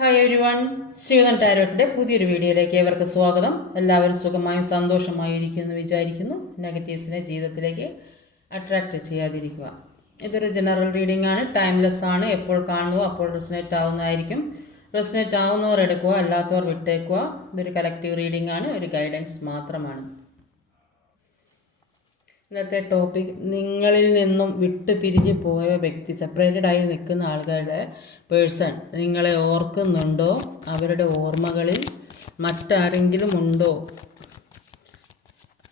Hi every one, Shivan ടാരോട്ടിൻ്റെ പുതിയൊരു വീഡിയോയിലേക്ക് ഏവർക്ക് സ്വാഗതം. എല്ലാവരും സുഖമായും സന്തോഷമായും ഇരിക്കുമെന്ന് വിചാരിക്കുന്നു. നെഗറ്റീവ്സിനെ ജീവിതത്തിലേക്ക് അട്രാക്റ്റ് ചെയ്യാതിരിക്കുക. ഇതൊരു ജനറൽ റീഡിംഗ് ആണ്, ടൈംലെസ് ആണ്. എപ്പോൾ കാണുന്നുവോ അപ്പോൾ റെസനേറ്റ് ആവുന്നതായിരിക്കും. റെസനേറ്റ് ആവുന്നവർ എടുക്കുക, അല്ലാത്തവർ വിട്ടേക്കുക. ഇതൊരു കളക്റ്റീവ് റീഡിംഗ് ആണ്, ഒരു ഗൈഡൻസ് മാത്രമാണ്. ഇന്നത്തെ ടോപ്പിക്, നിങ്ങളിൽ നിന്നും വിട്ടു പിരിഞ്ഞു പോയ വ്യക്തി, സെപ്പറേറ്റഡ് ആയി നിൽക്കുന്ന ആളുകളുടെ പേഴ്സൺ നിങ്ങളെ ഓർക്കുന്നുണ്ടോ? അവരുടെ ഓർമ്മകളിൽ മറ്റാരെങ്കിലും ഉണ്ടോ?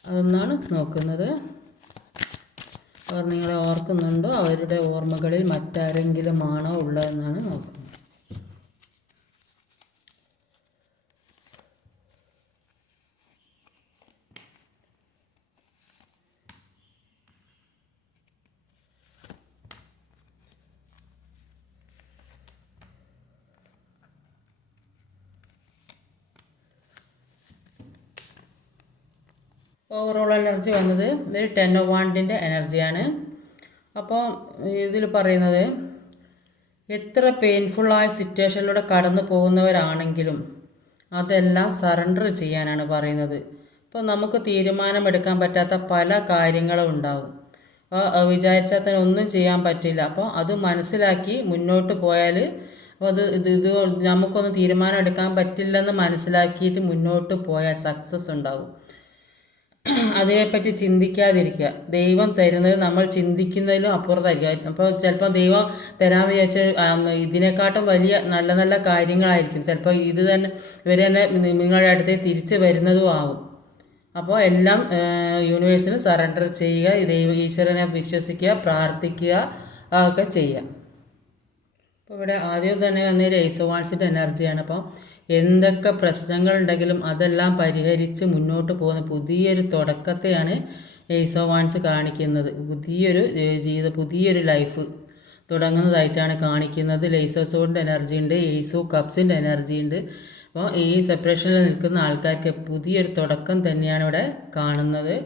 അതൊന്നാണ് നോക്കുന്നത്. അവർ നിങ്ങളെ ഓർക്കുന്നുണ്ടോ? അവരുടെ ഓർമ്മകളിൽ മറ്റാരെങ്കിലും ആണോ ഉള്ളതെന്നാണ് നോക്കുന്നത്. ഓവറോൾ എനർജി വന്നത് ഒരു 10 ഓഫ് വാണ്ടിൻ്റെ എനർജിയാണ്. അപ്പോൾ ഇതിൽ പറയുന്നത്, എത്ര പെയിൻഫുള്ളായ സിറ്റുവേഷനിലൂടെ കടന്നു പോകുന്നവരാണെങ്കിലും അതെല്ലാം സറണ്ടർ ചെയ്യാനാണ് പറയുന്നത്. അപ്പോൾ നമുക്ക് തീരുമാനമെടുക്കാൻ പറ്റാത്ത പല കാര്യങ്ങളും ഉണ്ടാവും. വിചാരിച്ചാൽ തന്നെ ഒന്നും ചെയ്യാൻ പറ്റില്ല. അപ്പോൾ അത് മനസ്സിലാക്കി മുന്നോട്ട് പോയാൽ, അപ്പോൾ ഇത് നമുക്കൊന്നും തീരുമാനം എടുക്കാൻ പറ്റില്ലെന്ന് മനസ്സിലാക്കിയിട്ട് മുന്നോട്ട് പോയാൽ സക്സസ് ഉണ്ടാവും. അതിനെപ്പറ്റി ചിന്തിക്കാതിരിക്കുക. ദൈവം തരുന്നത് നമ്മൾ ചിന്തിക്കുന്നതിലും അപ്പുറത്തായിരിക്കും. അപ്പോൾ ചിലപ്പോൾ ദൈവം തരാമെന്ന് വിചാരിച്ച് ഇതിനെക്കാട്ടും വലിയ നല്ല നല്ല കാര്യങ്ങളായിരിക്കും. ചിലപ്പോൾ ഇത് തന്നെ ഇവർ തന്നെ നിങ്ങളുടെ അടുത്തേക്ക് തിരിച്ച് വരുന്നതും ആവും. അപ്പോൾ എല്ലാം യൂണിവേഴ്സിന് സറണ്ടർ ചെയ്യുക, ഈശ്വരനെ വിശ്വസിക്കുക, പ്രാർത്ഥിക്കുക, ഒക്കെ ചെയ്യുക. അപ്പോൾ ഇവിടെ ആദ്യം തന്നെ വന്നൊരു ഏസ് ഓഫ് വാണ്ട്സിൻ്റെ എനർജിയാണ്. അപ്പോൾ എന്തൊക്കെ പ്രശ്നങ്ങളുണ്ടെങ്കിലും അതെല്ലാം പരിഹരിച്ച് മുന്നോട്ട് പോകുന്ന പുതിയൊരു തുടക്കത്തെയാണ് ഏസ് ഓഫ് വാണ്ട്സ് കാണിക്കുന്നത്. പുതിയൊരു ജീവിതം, പുതിയൊരു ലൈഫ് തുടങ്ങുന്നതായിട്ടാണ് കാണിക്കുന്നത്. ഏസ് ഓഫ് സോഡിൻ്റെ എനർജി ഉണ്ട്, ഏസ് ഓഫ് കപ്സിൻ്റെ എനർജി ഉണ്ട്. അപ്പോൾ ഈ സെപ്പറേഷനിൽ നിൽക്കുന്ന ആൾക്കാർക്ക് പുതിയൊരു തുടക്കം തന്നെയാണ് ഇവിടെ കാണുന്നത്.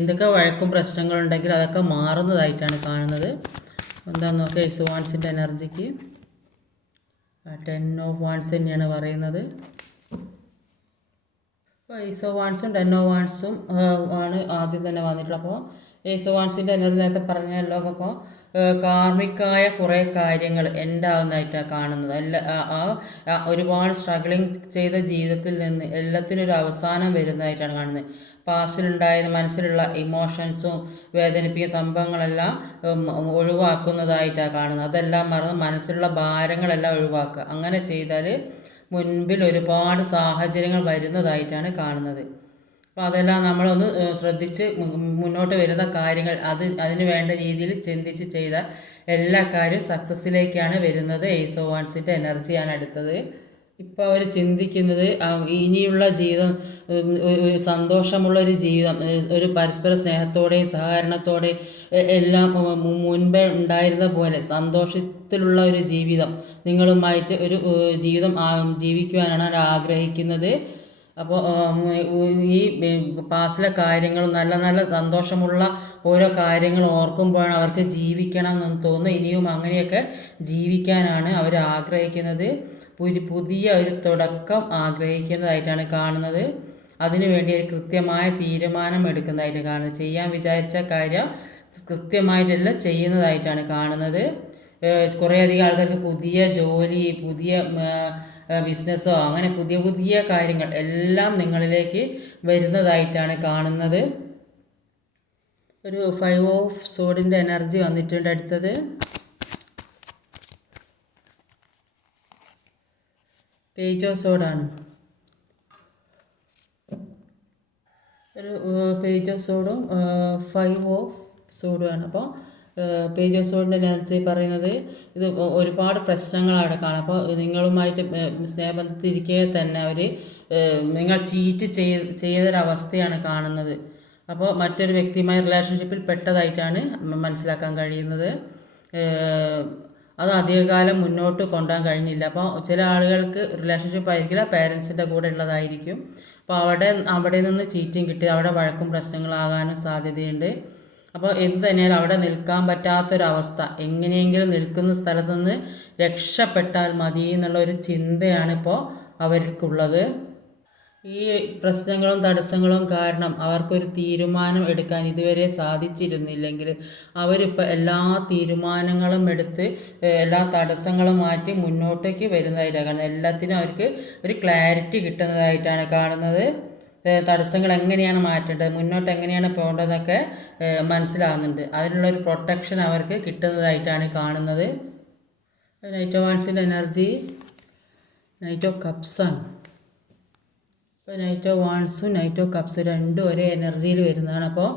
എന്തൊക്കെ വഴക്കും പ്രശ്നങ്ങളുണ്ടെങ്കിലും അതൊക്കെ മാറുന്നതായിട്ടാണ് കാണുന്നത്. എന്താണെന്ന് നോക്കുക, ഏസ് ഓഫ് വാണ്ട്സിൻ്റെ എനർജിക്ക് 10 ഓഫ് വാണ്ട്സ് തന്നെയാണ് പറയുന്നത്. അപ്പോൾ ഏസ് ഓഫ് വാണ്ട്സും 10 ഓഫ് വാണ്ട്സും ആണ് ആദ്യം തന്നെ വന്നിട്ടുള്ളത്. അപ്പോൾ ഏസ് ഓഫ് വാണ്ട്സിൻ്റെ എനർജി നേരത്തെ പറഞ്ഞല്ലോ. അപ്പോൾ കാർമികമായ കുറേ കാര്യങ്ങൾ എൻഡ് ആകുന്നതായിട്ടാണ് കാണുന്നത്. ഒരുപാട് സ്ട്രഗിളിങ് ചെയ്ത ജീവിതത്തിൽ നിന്ന് എല്ലാത്തിനും ഒരു അവസാനം വരുന്നതായിട്ടാണ് കാണുന്നത്. പാസ്റ്റിലുണ്ടായിരുന്ന മനസ്സിലുള്ള ഇമോഷൻസും വേദനിപ്പിക്കുന്ന സംഭവങ്ങളെല്ലാം ഒഴിവാക്കുന്നതായിട്ടാണ് കാണുന്നത്. അതെല്ലാം മറന്ന് മനസ്സിലുള്ള ഭാരങ്ങളെല്ലാം ഒഴിവാക്കുക. അങ്ങനെ ചെയ്താൽ മുൻപിൽ ഒരുപാട് സാഹചര്യങ്ങൾ വരുന്നതായിട്ടാണ് കാണുന്നത്. അപ്പോൾ അതെല്ലാം നമ്മളൊന്ന് ശ്രദ്ധിച്ച് മുന്നോട്ട് വരുന്ന കാര്യങ്ങൾ അതിന് വേണ്ട രീതിയിൽ ചിന്തിച്ച് ചെയ്താൽ എല്ലാ കാര്യവും സക്സസ്സിലേക്കാണ് വരുന്നത്. ഏസ് ഓഫ് വാണ്ട്സിൻ്റെ എനർജിയാണ് അടുത്തത്. ഇപ്പോൾ അവർ ചിന്തിക്കുന്നത് ഇനിയുള്ള ജീവിതം സന്തോഷമുള്ളൊരു ജീവിതം, ഒരു പരസ്പര സ്നേഹത്തോടെയും സഹകരണത്തോടെയും എല്ലാം മുൻപേ ഉണ്ടായിരുന്ന പോലെ സന്തോഷത്തിലുള്ള ഒരു ജീവിതം, നിങ്ങളുമായിട്ട് ഒരു ജീവിതം ജീവിക്കുവാനാണ് അവർ ആഗ്രഹിക്കുന്നത്. അപ്പോൾ ഈ പാസ്റ്റിലെ കാര്യങ്ങളും നല്ല നല്ല സന്തോഷമുള്ള ഓരോ കാര്യങ്ങൾ ഓർക്കുമ്പോഴാണ് അവർക്ക് ജീവിക്കണം എന്ന് തോന്നുന്നത്. ഇനിയും അങ്ങനെയൊക്കെ ജീവിക്കാനാണ് അവർ ആഗ്രഹിക്കുന്നത്. പുതിയ ഒരു തുടക്കം ആഗ്രഹിക്കുന്നതായിട്ടാണ് കാണുന്നത്. അതിനുവേണ്ടി ഒരു കൃത്യമായ തീരുമാനം എടുക്കുന്നതായിട്ട് കാണുന്നത്. ചെയ്യാൻ വിചാരിച്ച കാര്യം കൃത്യമായിട്ടെല്ലാം ചെയ്യുന്നതായിട്ടാണ് കാണുന്നത്. കുറേയധികം ആൾക്കാർക്ക് പുതിയ ജോലി, പുതിയ ബിസിനസ്സോ അങ്ങനെ പുതിയ പുതിയ കാര്യങ്ങൾ എല്ലാം നിങ്ങളിലേക്ക് വരുന്നതായിട്ടാണ് കാണുന്നത്. ഒരു 5 ഓഫ് സോഡിൻ്റെ എനർജി വന്നിട്ടുണ്ട്. അടുത്തത് പേജ് ഓഫ് സോഡാണ്. ഒരു പേജ് ഓഫ് സോഡും 5 ഓഫ് സോഡുമാണ്. അപ്പോൾ പേജ് ഓഫ് സോഡിൻ്റെ എനർജി പറയുന്നത്, ഇത് ഒരുപാട് പ്രശ്നങ്ങളാണ് കാണാം. അപ്പോൾ നിങ്ങളുമായിട്ട് സ്നേഹബന്ധത്തിരിക്കെ തന്നെ അവർ നിങ്ങൾ ചീറ്റ് ചെയ്തൊരവസ്ഥയാണ് കാണുന്നത്. അപ്പോൾ മറ്റൊരു വ്യക്തിയുമായി റിലേഷൻഷിപ്പിൽ പെട്ടതായിട്ടാണ് മനസ്സിലാക്കാൻ കഴിയുന്നത്. അത് അധികകാലം മുന്നോട്ട് കൊണ്ടുപോകാൻ കഴിഞ്ഞില്ല. അപ്പോൾ ചില ആളുകൾക്ക് റിലേഷൻഷിപ്പ് ആയിരിക്കില്ല, പേരൻസിൻ്റെ കൂടെ ഉള്ളതായിരിക്കും. അപ്പോൾ അവിടെ നിന്ന് ചീറ്റിങ് കിട്ടി അവിടെ വഴക്കും പ്രശ്നങ്ങളാകാനും സാധ്യതയുണ്ട്. അപ്പോൾ എന്ത് തന്നെയാലും അവിടെ നിൽക്കാൻ പറ്റാത്തൊരവസ്ഥ, എങ്ങനെയെങ്കിലും നിൽക്കുന്ന സ്ഥലത്ത് നിന്ന് രക്ഷപ്പെട്ടാൽ മതി എന്നുള്ള ഒരു ചിന്തയാണ് ഇപ്പോൾ അവർക്കുള്ളത്. ഈ പ്രശ്നങ്ങളും തടസ്സങ്ങളും കാരണം അവർക്കൊരു തീരുമാനം എടുക്കാൻ ഇതുവരെ സാധിച്ചിരുന്നില്ലെങ്കിൽ അവരിപ്പോൾ എല്ലാ തീരുമാനങ്ങളും എടുത്ത് എല്ലാ തടസ്സങ്ങളും മാറ്റി മുന്നോട്ടേക്ക് വരുന്നതായിട്ടാണ് കാണുന്നത്. എല്ലാത്തിനും അവർക്ക് ഒരു ക്ലാരിറ്റി കിട്ടുന്നതായിട്ടാണ് കാണുന്നത്. തടസ്സങ്ങൾ എങ്ങനെയാണ് മാറ്റേണ്ടത്, മുന്നോട്ട് എങ്ങനെയാണ് പോകേണ്ടതെന്നൊക്കെ മനസ്സിലാകുന്നുണ്ട്. അതിനുള്ളൊരു പ്രൊട്ടക്ഷൻ അവർക്ക് കിട്ടുന്നതായിട്ടാണ് കാണുന്നത്. നൈറ്റ് ഓഫ് വാൻസിൻ്റെ എനർജി നൈറ്റ് ഓഫ് കപ്സാണ്. ഇപ്പോൾ നൈറ്റ് ഓഫ് വാൻസും നൈറ്റ് ഓഫ് കപ്സ് രണ്ടും ഒരേ എനർജിയിൽ വരുന്നതാണ്. അപ്പോൾ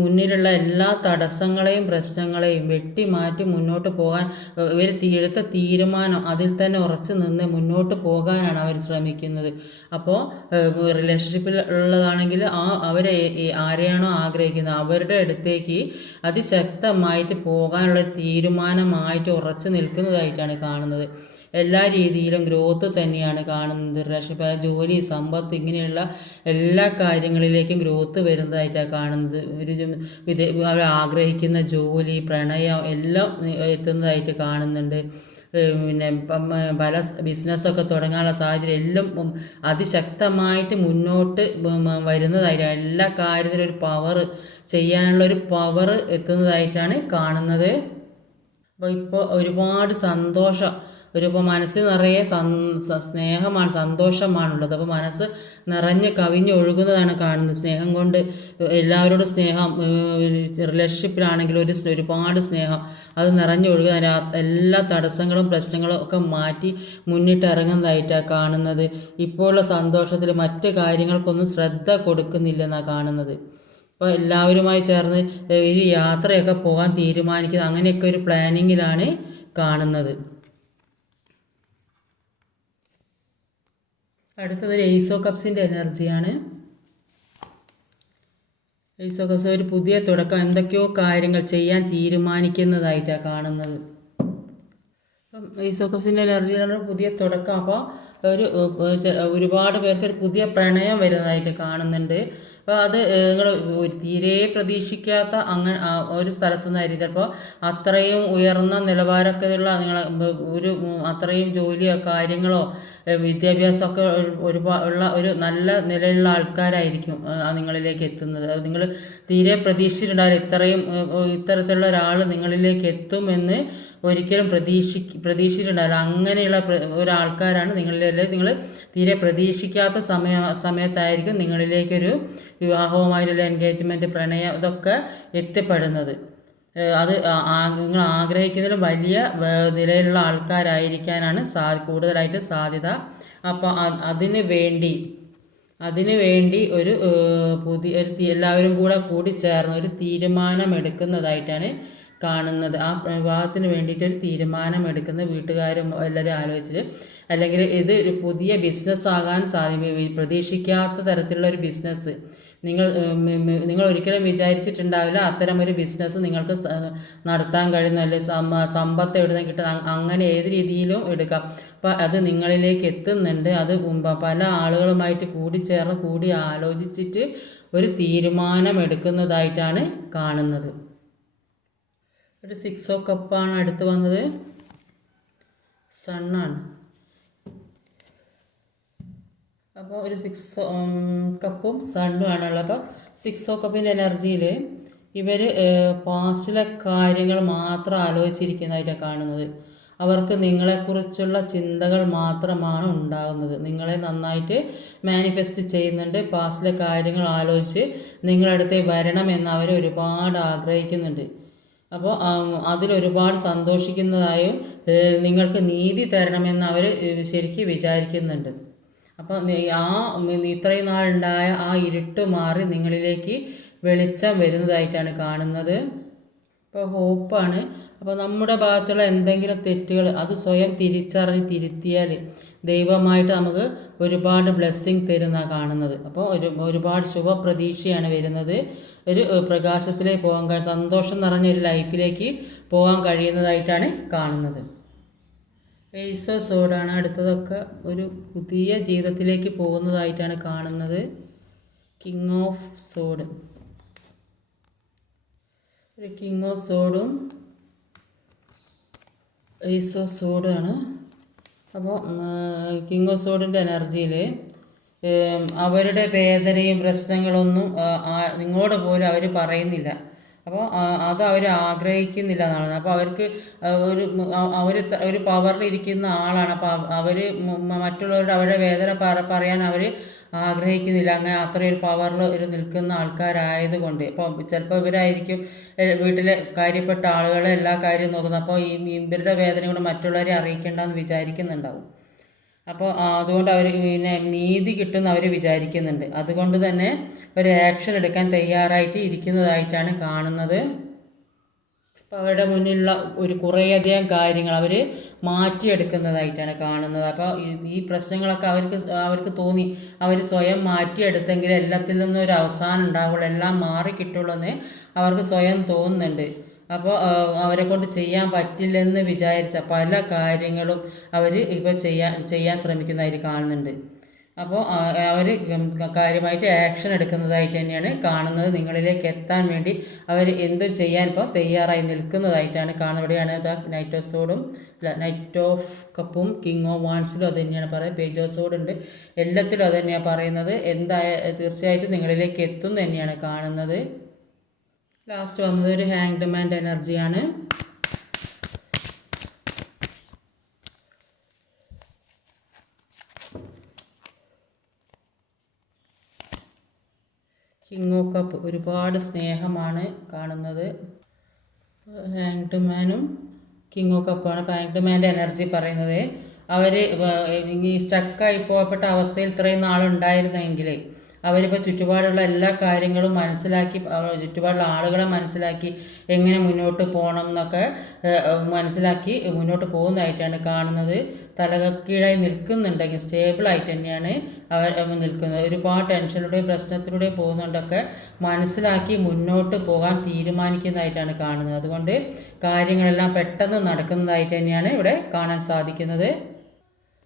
മുന്നിലുള്ള എല്ലാ തടസ്സങ്ങളെയും പ്രശ്നങ്ങളെയും വെട്ടിമാറ്റി മുന്നോട്ട് പോകാൻ ഇവർ എടുത്ത തീരുമാനം അതിൽ തന്നെ ഉറച്ചു നിന്ന് മുന്നോട്ട് പോകാനാണ് അവർ ശ്രമിക്കുന്നത്. അപ്പോൾ റിലേഷൻഷിപ്പിൽ ഉള്ളതാണെങ്കിൽ അവരെ ആരെയാണോ ആഗ്രഹിക്കുന്നത് അവരുടെ അടുത്തേക്ക് അതിശക്തമായിട്ട് പോകാനുള്ള തീരുമാനമായിട്ട് ഉറച്ചു നിൽക്കുന്നതായിട്ടാണ് കാണുന്നത്. എല്ലാ രീതിയിലും ഗ്രോത്ത് തന്നെയാണ് കാണുന്നത്. റിലേഷൻഷിപ്പ്, ജോലി, സമ്പത്ത്, ഇങ്ങനെയുള്ള എല്ലാ കാര്യങ്ങളിലേക്കും ഗ്രോത്ത് വരുന്നതായിട്ടാണ് കാണുന്നത്. അവർ ആഗ്രഹിക്കുന്ന ജോലി, പ്രണയം എല്ലാം എത്തുന്നതായിട്ട് കാണുന്നുണ്ട്. പിന്നെ പല ബിസിനസ്സൊക്കെ തുടങ്ങാനുള്ള സാഹചര്യം എല്ലാം അതിശക്തമായിട്ട് മുന്നോട്ട് വരുന്നതായിട്ടാണ്. എല്ലാ കാര്യത്തിലും ഒരു പവർ ചെയ്യാനുള്ളൊരു പവർ എത്തുന്നതായിട്ടാണ് കാണുന്നത്. അപ്പോൾ ഇപ്പോൾ ഒരുപാട് സന്തോഷം, ഇപ്പോൾ മനസ്സിൽ നിറയെ സ്നേഹമാണ്, സന്തോഷമാണുള്ളത്. അപ്പോൾ മനസ്സ് നിറഞ്ഞ് കവിഞ്ഞൊഴുകുന്നതാണ് കാണുന്നത്. സ്നേഹം കൊണ്ട് എല്ലാവരോടും സ്നേഹം, റിലേഷൻഷിപ്പിലാണെങ്കിലും ഒരുപാട് സ്നേഹം അത് നിറഞ്ഞൊഴുകുക. എല്ലാ തടസ്സങ്ങളും പ്രശ്നങ്ങളും ഒക്കെ മാറ്റി മുന്നിട്ടിറങ്ങുന്നതായിട്ടാണ് കാണുന്നത്. ഇപ്പോഴുള്ള സന്തോഷത്തിൽ മറ്റ് കാര്യങ്ങൾക്കൊന്നും ശ്രദ്ധ കൊടുക്കുന്നില്ലെന്നാണ് കാണുന്നത്. അപ്പോൾ എല്ലാവരുമായി ചേർന്ന് ഒരു യാത്രയൊക്കെ പോകാൻ തീരുമാനിക്കുന്നത്, അങ്ങനെയൊക്കെ ഒരു പ്ലാനിങ്ങിലാണ് കാണുന്നത്. അടുത്തതൊരു എയ്സ് ഓഫ് കപ്സിൻ്റെ എനർജിയാണ്. എയ്സ് ഓഫ് കപ്സ് ഒരു പുതിയ തുടക്കം, എന്തൊക്കെയോ കാര്യങ്ങൾ ചെയ്യാൻ തീരുമാനിക്കുന്നതായിട്ടാണ് കാണുന്നത്. അപ്പം എയ്സ് ഓഫ് കപ്സിൻ്റെ എനർജിയിലാണ് പുതിയ തുടക്കം. അപ്പോൾ ഒരുപാട് പേർക്ക് ഒരു പുതിയ പ്രണയം വരുന്നതായിട്ട് കാണുന്നുണ്ട്. അപ്പോൾ അത് നിങ്ങൾ തീരെ പ്രതീക്ഷിക്കാത്ത ഒരു സ്ഥലത്തു നിന്നായിരിക്കും. ചിലപ്പോൾ അത്രയും ഉയർന്ന നിലവാരമൊക്കെയുള്ള ഒരു അത്രയും ജോലിയോ കാര്യങ്ങളോ വിദ്യാഭ്യാസമൊക്കെ ഉള്ള ഒരു നല്ല നിലയിലുള്ള ആൾക്കാരായിരിക്കും നിങ്ങളിലേക്ക് എത്തുന്നത്. അത് നിങ്ങൾ തീരെ പ്രതീക്ഷിച്ചിട്ടുണ്ടാവില്ല. ഇത്തരത്തിലുള്ള ഒരാൾ നിങ്ങളിലേക്ക് എത്തുമെന്ന് ഒരിക്കലും പ്രതീക്ഷിച്ചിട്ടുണ്ടാവില്ല. അങ്ങനെയുള്ള ഒരാൾക്കാരാണ് നിങ്ങൾ തീരെ പ്രതീക്ഷിക്കാത്ത സമയത്തായിരിക്കും നിങ്ങളിലേക്കൊരു വിവാഹവുമായിട്ടുള്ള എൻഗേജ്മെൻറ്റ്, പ്രണയം ഇതൊക്കെ എത്തിപ്പെടുന്നത്. അത് നിങ്ങൾ ആഗ്രഹിക്കുന്നതിലും വലിയ നിലയിലുള്ള ആൾക്കാരായിരിക്കാനാണ് കൂടുതലായിട്ട് സാധ്യത. അപ്പോൾ അതിന് വേണ്ടി ഒരു എല്ലാവരും കൂടി ചേർന്ന് ഒരു തീരുമാനം എടുക്കുന്നതായിട്ടാണ് കാണുന്നത്. ആ വിവാഹത്തിന് വേണ്ടിയിട്ട് ഒരു തീരുമാനം എടുക്കുന്ന വീട്ടുകാരും എല്ലാവരും ആലോചിച്ചിട്ട്, അല്ലെങ്കിൽ ഇത് ഒരു പുതിയ ബിസിനസ് ആകാൻ പ്രതീക്ഷിക്കാത്ത തരത്തിലുള്ള ഒരു ബിസിനസ് നിങ്ങൾ ഒരിക്കലും വിചാരിച്ചിട്ടുണ്ടാവില്ല അത്തരം ഒരു ബിസിനസ് നിങ്ങൾക്ക് നടത്താൻ കഴിയുന്ന, അല്ലെങ്കിൽ സമ്പത്ത് എവിടെ നിന്ന് കിട്ടുന്ന, അങ്ങനെ ഏത് രീതിയിലും എടുക്കാം. അപ്പോൾ അത് നിങ്ങളിലേക്ക് എത്തുന്നുണ്ട്. അത് പല ആളുകളുമായിട്ട് കൂടി ആലോചിച്ചിട്ട് ഒരു തീരുമാനം എടുക്കുന്നതായിട്ടാണ് കാണുന്നത്. ഒരു 6 ഓഫ് കപ്പാണ് അടുത്ത് വന്നത്. സണ്ണാണ്. അപ്പോൾ ഒരു 6 കപ്പും സണ്ണും ആണുള്ളത്. അപ്പോൾ 6 ഓഫ് കപ്പിൻ്റെ എനർജിയിൽ ഇവർ പാസ്റ്റിലെ കാര്യങ്ങൾ മാത്രം ആലോചിച്ചിരിക്കുന്നതായിട്ടാണ് കാണുന്നത്. അവർക്ക് നിങ്ങളെക്കുറിച്ചുള്ള ചിന്തകൾ മാത്രമാണ് ഉണ്ടാകുന്നത്. നിങ്ങളെ നന്നായിട്ട് മാനിഫെസ്റ്റ് ചെയ്യുന്നുണ്ട്. പാസ്റ്റിലെ കാര്യങ്ങൾ ആലോചിച്ച് നിങ്ങളടുത്ത് വരണമെന്ന് അവർ ഒരുപാട് ആഗ്രഹിക്കുന്നുണ്ട്. അപ്പോൾ അതിലൊരുപാട് സന്തോഷിക്കുന്നതായും നിങ്ങൾക്ക് നീതി തരണമെന്ന് അവർ ശരിക്കും വിചാരിക്കുന്നുണ്ട്. അപ്പോൾ ഇത്രയും നാളുണ്ടായ ആ ഇരുട്ട് മാറി നിങ്ങളിലേക്ക് വെളിച്ചം വരുന്നതായിട്ടാണ് കാണുന്നത്. ഇപ്പോൾ ഹോപ്പാണ്. അപ്പോൾ നമ്മുടെ ഭാഗത്തുള്ള എന്തെങ്കിലും തെറ്റുകൾ അത് സ്വയം തിരിച്ചറിഞ്ഞ് തിരുത്തിയാൽ ദൈവമായിട്ട് നമുക്ക് ഒരുപാട് ബ്ലെസ്സിങ് തരുന്നതാണ് കാണുന്നത്. അപ്പോൾ ഒരുപാട് ശുഭപ്രതീക്ഷയാണ് വരുന്നത്. ഒരു പ്രകാശത്തിലേക്ക് പോകാൻ, സന്തോഷം നിറഞ്ഞ ഒരു ലൈഫിലേക്ക് പോകാൻ കഴിയുന്നതായിട്ടാണ് കാണുന്നത്. ഏസ് ഓഫ് സോഡാണ് അടുത്തതൊക്കെ. ഒരു പുതിയ ജീവിതത്തിലേക്ക് പോകുന്നതായിട്ടാണ് കാണുന്നത്. King of sword. ഒരു കിങ് ഓഫ് സോഡും ഏസ് ഓഫ് സോഡാണ്. അപ്പോൾ കിങ് ഓഫ് സോഡിൻ്റെ എനർജിയിൽ അവരുടെ വേദനയും പ്രശ്നങ്ങളൊന്നും നിങ്ങളോട് പോലും അവർ പറയുന്നില്ല. അപ്പോൾ അത് അവർ ആഗ്രഹിക്കുന്നില്ല എന്നാണ്. അപ്പോൾ അവർക്ക് ഒരു പവറിലിരിക്കുന്ന ആളാണ്. അപ്പോൾ അവർ മറ്റുള്ളവരുടെ അവരുടെ വേദന പറയാൻ അവർ ആഗ്രഹിക്കുന്നില്ല. അങ്ങനെ അത്രയൊരു പവറിൽ ഒരു നിൽക്കുന്ന ആൾക്കാരായതുകൊണ്ട്. അപ്പോൾ ചിലപ്പോൾ ഇവരായിരിക്കും വീട്ടിലെ കാര്യപ്പെട്ട ആളുകളെ എല്ലാ കാര്യവും നോക്കുന്നത്. അപ്പോൾ ഇവരുടെ വേദന കൊണ്ട് മറ്റുള്ളവരെ അറിയിക്കേണ്ടെന്ന് വിചാരിക്കുന്നുണ്ടാവും. അപ്പോൾ അതുകൊണ്ട് അവർ പിന്നെ നീതി കിട്ടുമെന്ന് അവർ വിചാരിക്കുന്നുണ്ട്. അതുകൊണ്ട് തന്നെ ഒരു ആക്ഷൻ എടുക്കാൻ തയ്യാറായിട്ട് ഇരിക്കുന്നതായിട്ടാണ് കാണുന്നത്. അപ്പോൾ അവരുടെ മുന്നിലുള്ള ഒരു കുറേയധികം കാര്യങ്ങൾ അവർ മാറ്റിയെടുക്കുന്നതായിട്ടാണ് കാണുന്നത്. അപ്പോൾ ഈ പ്രശ്നങ്ങളൊക്കെ അവർക്ക് തോന്നി അവർ സ്വയം മാറ്റിയെടുത്തെങ്കിൽ എല്ലാത്തിൽ നിന്നും ഒരു അവസാനം ഉണ്ടാവുള്ളൂ, എല്ലാം മാറിക്കിട്ടുള്ളൂ എന്ന് അവർക്ക് സ്വയം തോന്നുന്നുണ്ട്. അപ്പോൾ അവരെ കൊണ്ട് ചെയ്യാൻ പറ്റില്ലെന്ന് വിചാരിച്ച പല കാര്യങ്ങളും അവർ ഇപ്പോൾ ചെയ്യാൻ ശ്രമിക്കുന്നതായിട്ട് കാണുന്നുണ്ട്. അപ്പോൾ അവർ കാര്യമായിട്ട് ആക്ഷൻ എടുക്കുന്നതായിട്ട് തന്നെയാണ് കാണുന്നത്. നിങ്ങളിലേക്ക് എത്താൻ വേണ്ടി അവർ എന്തും ചെയ്യാൻ ഇപ്പോൾ തയ്യാറായി നിൽക്കുന്നതായിട്ടാണ് കാണുന്നത്. ഇവിടെയാണ് നൈറ്റ് ഓഫ് സോഡും നൈറ്റ് ഓഫ് കപ്പും കിങ് ഓഫ് വാൻസിലും അത് തന്നെയാണ് പറയുന്നത്. പേജ് ഓഫ് സോഡ് ഉണ്ട്, എല്ലാത്തിലും അത് തന്നെയാണ് പറയുന്നത്. തീർച്ചയായിട്ടും നിങ്ങളിലേക്ക് എത്തും തന്നെയാണ് കാണുന്നത്. ലാസ്റ്റ് വന്നത് ഒരു ഹാങ്ഡ് മാൻ്റെ എനർജിയാണ്. കിങ് ഓഫ് കപ്പ് ഒരുപാട് സ്നേഹമാണ് കാണുന്നത്. ഹാങ്ഡ് മാനും കിങ് ഓഫ് കപ്പാണ്. അപ്പോൾ ഹാങ്ഡ് മാൻ്റെ എനർജി പറയുന്നത് അവർ ഈ സ്റ്റക്കായി പോകപ്പെട്ട അവസ്ഥയിൽ ഇത്രയും നാളുണ്ടായിരുന്നെങ്കിൽ അവരിപ്പോൾ ചുറ്റുപാടുള്ള എല്ലാ കാര്യങ്ങളും മനസ്സിലാക്കി, ചുറ്റുപാടുള്ള ആളുകളെ മനസ്സിലാക്കി എങ്ങനെ മുന്നോട്ട് പോകണം എന്നൊക്കെ മനസ്സിലാക്കി മുന്നോട്ട് പോകുന്നതായിട്ടാണ് കാണുന്നത്. തലകീഴായി നിൽക്കുന്നുണ്ടെങ്കിൽ സ്റ്റേബിളായിട്ട് തന്നെയാണ് അവർ നിൽക്കുന്നത്. ഒരുപാട് ടെൻഷനിലൂടെയും പ്രശ്നത്തിലൂടെയും പോകുന്നുണ്ടൊക്കെ മനസ്സിലാക്കി മുന്നോട്ട് പോകാൻ തീരുമാനിക്കുന്നതായിട്ടാണ് കാണുന്നത്. അതുകൊണ്ട് കാര്യങ്ങളെല്ലാം പെട്ടെന്ന് നടക്കുന്നതായിട്ട് തന്നെയാണ് ഇവിടെ കാണാൻ സാധിക്കുന്നത്.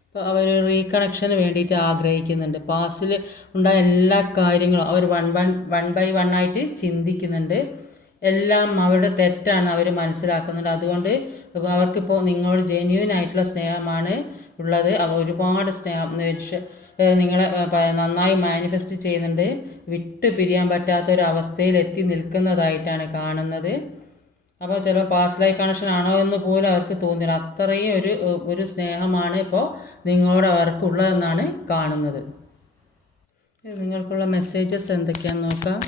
അപ്പോൾ അവർ റീകണക്ഷന് വേണ്ടിയിട്ട് ആഗ്രഹിക്കുന്നുണ്ട്. പാസ്റ്റിൽ ഉണ്ടായ എല്ലാ കാര്യങ്ങളും അവർ വൺ ബൈ വൺ ആയിട്ട് ചിന്തിക്കുന്നുണ്ട്. എല്ലാം അവരുടെ തെറ്റാണ് അവർ മനസ്സിലാക്കുന്നുണ്ട്. അതുകൊണ്ട് അവർക്കിപ്പോൾ നിങ്ങളോട് ജെന്യൂൻ ആയിട്ടുള്ള സ്നേഹമാണ് ഉള്ളത്. ഒരുപാട് സ്നേഹം നിങ്ങളെ നന്നായി മാനിഫെസ്റ്റ് ചെയ്യുന്നുണ്ട്. വിട്ടു പിരിയാൻ പറ്റാത്തൊരവസ്ഥയിൽ എത്തി നിൽക്കുന്നതായിട്ടാണ് കാണുന്നത്. അപ്പോൾ ചിലപ്പോൾ പാസ്റ്റ് ലൈഫ് കണക്ഷൻ ആണോ എന്ന് പോലും അവർക്ക് തോന്നില്ല. അത്രയും ഒരു സ്നേഹമാണ് ഇപ്പോൾ നിങ്ങളോട് അവർക്കുള്ളതെന്നാണ് കാണുന്നത്. നിങ്ങൾക്കുള്ള മെസ്സേജസ് എന്തൊക്കെയാണെന്ന് നോക്കാം.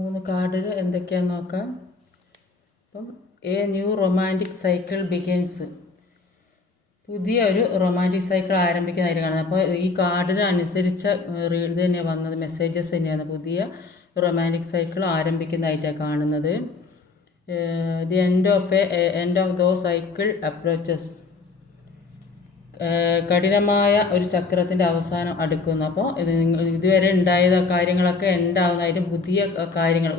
മൂന്ന് കാർഡിൽ എന്തൊക്കെയാണെന്ന് നോക്കാം. അപ്പം A new romantic cycle begins, പുതിയ ഒരു റൊമാൻറ്റിക് സൈക്കിൾ ആരംഭിക്കുന്നതായിട്ട് കാണുന്നത്. അപ്പോൾ ഈ കാർഡിന് അനുസരിച്ച ഇത് തന്നെയാണ് വന്നത്, മെസ്സേജസ് തന്നെയാണ്. പുതിയ റൊമാൻറ്റിക് സൈക്കിൾ ആരംഭിക്കുന്നതായിട്ടാണ് കാണുന്നത്. The end of the cycle approaches, കഠിനമായ ഒരു ചക്രത്തിൻ്റെ അവസാനം അടുക്കുന്നു. അപ്പോൾ ഇതുവരെ ഉണ്ടായ കാര്യങ്ങളൊക്കെ എൻഡാകുന്നതായിട്ടും പുതിയ കാര്യങ്ങൾ,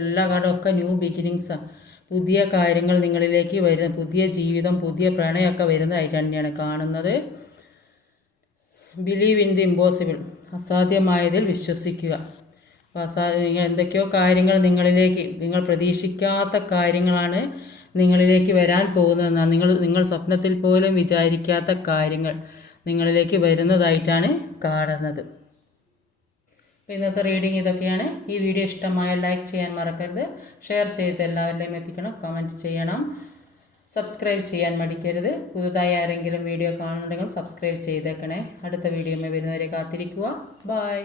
എല്ലാ കാർഡൊക്കെ ന്യൂ ബിഗിനിങ്സാണ്. പുതിയ കാര്യങ്ങൾ നിങ്ങളിലേക്ക് വരുന്ന, പുതിയ ജീവിതം, പുതിയ പ്രണയമൊക്കെ വരുന്നതായിട്ട് തന്നെയാണ് കാണുന്നത്. ബിലീവ് ഇൻ ദി ഇമ്പോസിബിൾ, അസാധ്യമായതിൽ വിശ്വസിക്കുക. അപ്പോൾ എന്തൊക്കെയോ കാര്യങ്ങൾ നിങ്ങൾ പ്രതീക്ഷിക്കാത്ത കാര്യങ്ങളാണ് നിങ്ങളിലേക്ക് വരാൻ പോകുന്നതെന്നാണ്. നിങ്ങൾ സ്വപ്നത്തിൽ പോലും വിചാരിക്കാത്ത കാര്യങ്ങൾ നിങ്ങളിലേക്ക് വരുന്നതായിട്ടാണ് കാണുന്നത്. അപ്പോൾ ഇന്നത്തെ റീഡിങ് ഇതൊക്കെയാണ്. ഈ വീഡിയോ ഇഷ്ടമായ ലൈക്ക് ചെയ്യാൻ മറക്കരുത്, ഷെയർ ചെയ്ത് എല്ലാവരിലേക്കും എത്തിക്കണം, കമൻറ്റ് ചെയ്യണം, സബ്സ്ക്രൈബ് ചെയ്യാൻ മടിക്കരുത്. പുതുതായി ആരെങ്കിലും വീഡിയോ കാണുന്നുണ്ടെങ്കിൽ സബ്സ്ക്രൈബ് ചെയ്തേക്കണേ. അടുത്ത വീഡിയോയിൽ വരുന്നവരെ കാത്തിരിക്കുക. ബൈ.